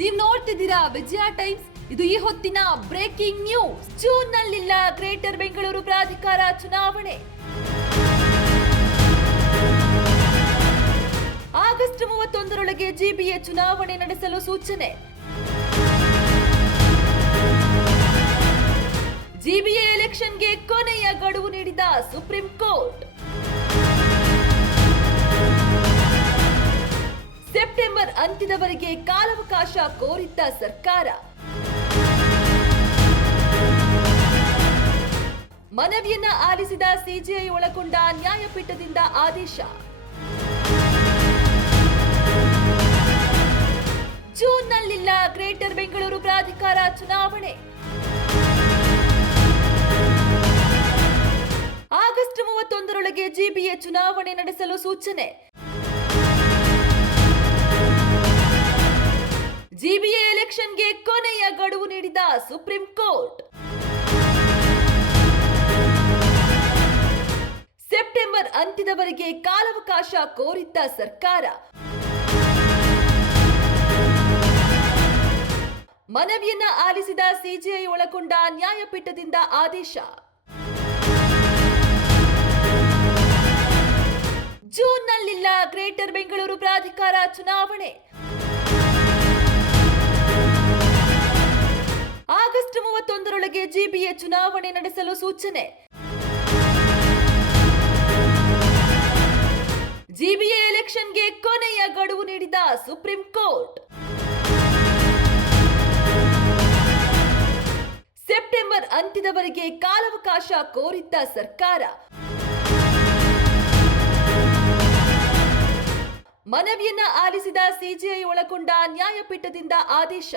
ನೀವು ನೋಡ್ತಿದ್ದೀರಾ ವಿಜಯ ಟೈಮ್ಸ್. ಇದು ಈ ಹೊತ್ತಿನ ಬ್ರೇಕಿಂಗ್ ನ್ಯೂಸ್. ಜೂನ್ ನಲ್ಲಿಲ್ಲ ಗ್ರೇಟರ್ ಬೆಂಗಳೂರು ಪ್ರಾಧಿಕಾರ ಚುನಾವಣೆ. ಆಗಸ್ಟ್ 31ರೊಳಗೆ ಜಿಬಿಎ ಚುನಾವಣೆ ನಡೆಸಲು ಸೂಚನೆ. ಜಿಬಿಎ ಎಲೆಕ್ಷನ್ಗೆ ಕೊನೆಯ ಗಡುವು ನೀಡಿದ ಸುಪ್ರೀಂ ಕೋರ್ಟ್. ಸೆಪ್ಟೆಂಬರ್ ಅಂತ್ಯದವರೆಗೆ ಕಾಲಾವಕಾಶ ಕೋರಿದ್ದ ಸರ್ಕಾರ. ಮನವಿಯನ್ನ ಆಲಿಸಿದ ಸಿಜೆಐ ಒಳಗೊಂಡ ನ್ಯಾಯಪೀಠದಿಂದ ಆದೇಶ. ಜೂನ್ ನಲ್ಲಿಲ್ಲ ಗ್ರೇಟರ್ ಬೆಂಗಳೂರು ಪ್ರಾಧಿಕಾರ ಚುನಾವಣೆ. ಆಗಸ್ಟ್ 31ರೊಳಗೆ ಜಿಬಿಎ ಚುನಾವಣೆ ನಡೆಸಲು ಸೂಚನೆ. ಜಿಬಿಎ ಎಲೆಕ್ಷನ್ಗೆ ಕೊನೆಯ ಗಡುವು ನೀಡಿದ ಸುಪ್ರೀಂ ಕೋರ್ಟ್. ಸೆಪ್ಟೆಂಬರ್ ಅಂತ್ಯದವರೆಗೆ ಕಾಲಾವಕಾಶ ಕೋರಿದ್ದ ಸರ್ಕಾರ. ಮನವಿಯನ್ನ ಆಲಿಸಿದ ಸಿಜೆಐ ಒಳಗೊಂಡ ನ್ಯಾಯಪೀಠದಿಂದ ಆದೇಶ. ಜೂನ್ ನಲ್ಲಿಲ್ಲ ಗ್ರೇಟರ್ ಬೆಂಗಳೂರು ಪ್ರಾಧಿಕಾರ ಚುನಾವಣೆ. ಆಗಸ್ಟ್ 31ರೊಳಗೆ ಜಿಬಿಎ ಚುನಾವಣೆ ನಡೆಸಲು ಸೂಚನೆ. ಜಿಬಿಎ ಎಲೆಕ್ಷನ್ಗೆ ಕೊನೆಯ ಗಡುವು ನೀಡಿದ ಸುಪ್ರೀಂ ಕೋರ್ಟ್. ಸೆಪ್ಟೆಂಬರ್ ಅಂತ್ಯದವರೆಗೆ ಕಾಲಾವಕಾಶ ಕೋರಿದ್ದ ಸರ್ಕಾರ. ಮನವಿಯನ್ನ ಆಲಿಸಿದ ಸಿಜೆಐ ಒಳಗೊಂಡ ನ್ಯಾಯಪೀಠದಿಂದ ಆದೇಶ.